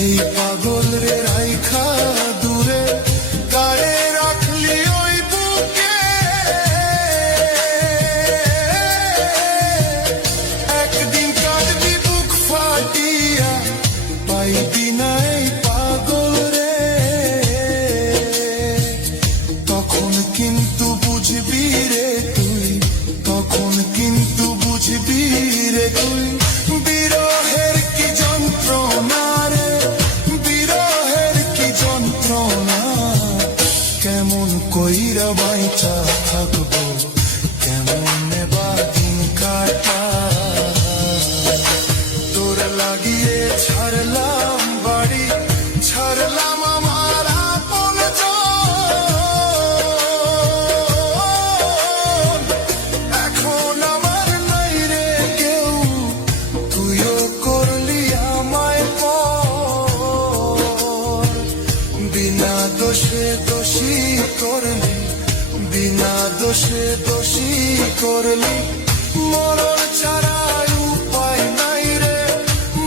এই পাগল রে রাইখা দূরে কারে রাখলি ওই বুকে, একদিন কাঁদবি বুক ফাটিয়া পাইবি না এই পাগল রে। তখন কিন্তু বুঝবি রে তুই, তখন কিন্তু বুঝবি রে তুই বিরহের কি যন্ত্রণা রে, বিরহের কি যন্ত্রণা। কেমন কইরা বাইচা থাকবো, কেমন বা দিন কাটা, তোর লাগিয়ে ছাড়লাম বাড়ি, ছাড়লাম আমার আপন জন। এখন আমার নাই রে কেউ, তুইও করলি আমায় পর। বিনা দোষে দোষী করলি, বিনা দোষে দোষী করলি, মরণ ছাড়াই উপায় নাই রে,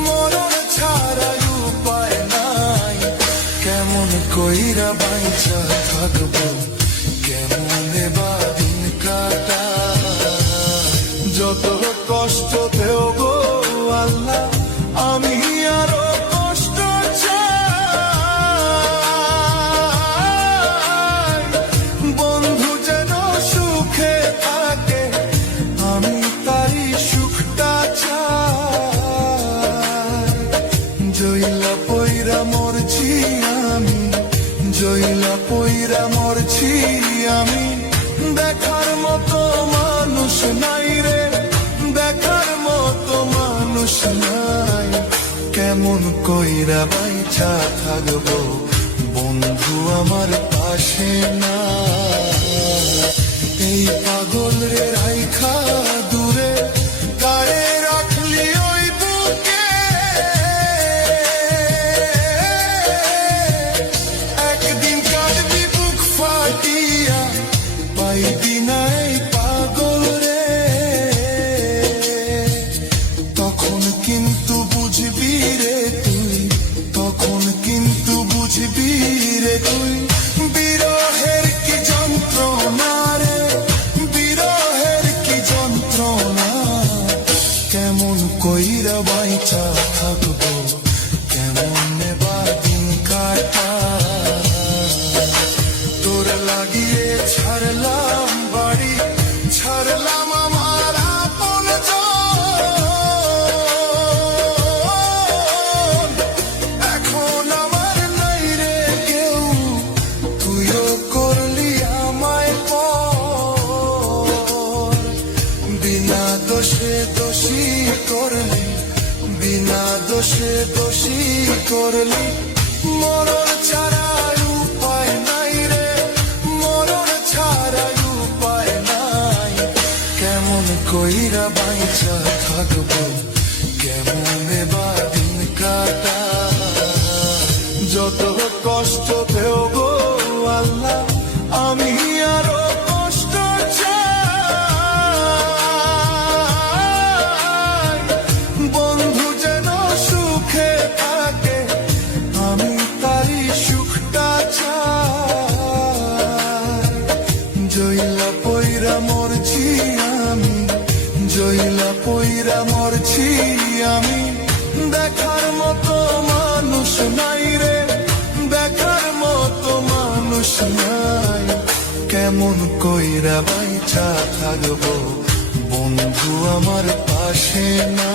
মরণ ছাড়াই উপায় নাই। কেমন কইরা বাইচা থাকবো, কেমনে বা দিন কাটা, যত কষ্ট দেও গো আল্লাহ আমি আরো কষ্ট চাই। বন্ধু যেন সুখে থাকে, আমি তারই সুখটা চাই। জইলা পইরা মরছি আমি, জইলা পইরা মরছি আমি, দেখার মতো মানুষ নাই রে, দেখার মতো মানুষ নাই। কেমন কইরা বাইচা থাকবো, বন্ধু আমার পাশে না। এই পাগল রে রাইখা দূরে কারে রাখলি ওই বুকে, একদিন কাঁদবি বুক ফাটিয়া পাইবি না এই পাগল রে। তখন কিন্তু বুঝবি রে তুই, তখন কিন্তু বুঝবি রে তুই বিরহের কি যন্ত্রণা রে, বিরহের কি যন্ত্রণা। কেমন কইরা বাইচা থাকবো, কেমনে বা দিন কাটা, তোর লাগিয়ে ছাড়লাম বাড়ি, ছাড়লাম আমার আপন জন। এখন আমার নাই রে কেউ, তুইও করলি আমায় পর। বিনা দোষে দোষী করলি, বিনা দোষে দোষী করলি, মরণ ছাড়াই উপায় নাই রে, মরণ ছাড়াই উপায় নাই। কেমন কইরা বাইচা থাকবো, কেমনে বা দিন কাটা, যত কষ্ট দেও গো আল্লাহ আমি আরো কষ্ট চাই। বন্ধু যেন সুখে থাকে, আমি তারই সুখটা চাই। জইলা পইরা মরছি আমি, জইলা পইরা মরছি আমি, দেখার মতো মানুষ নাই রে, দেখার মতো মানুষ নাই। কেমন কইরা বাইচা থাকবো, বন্ধু আমার পাশে না।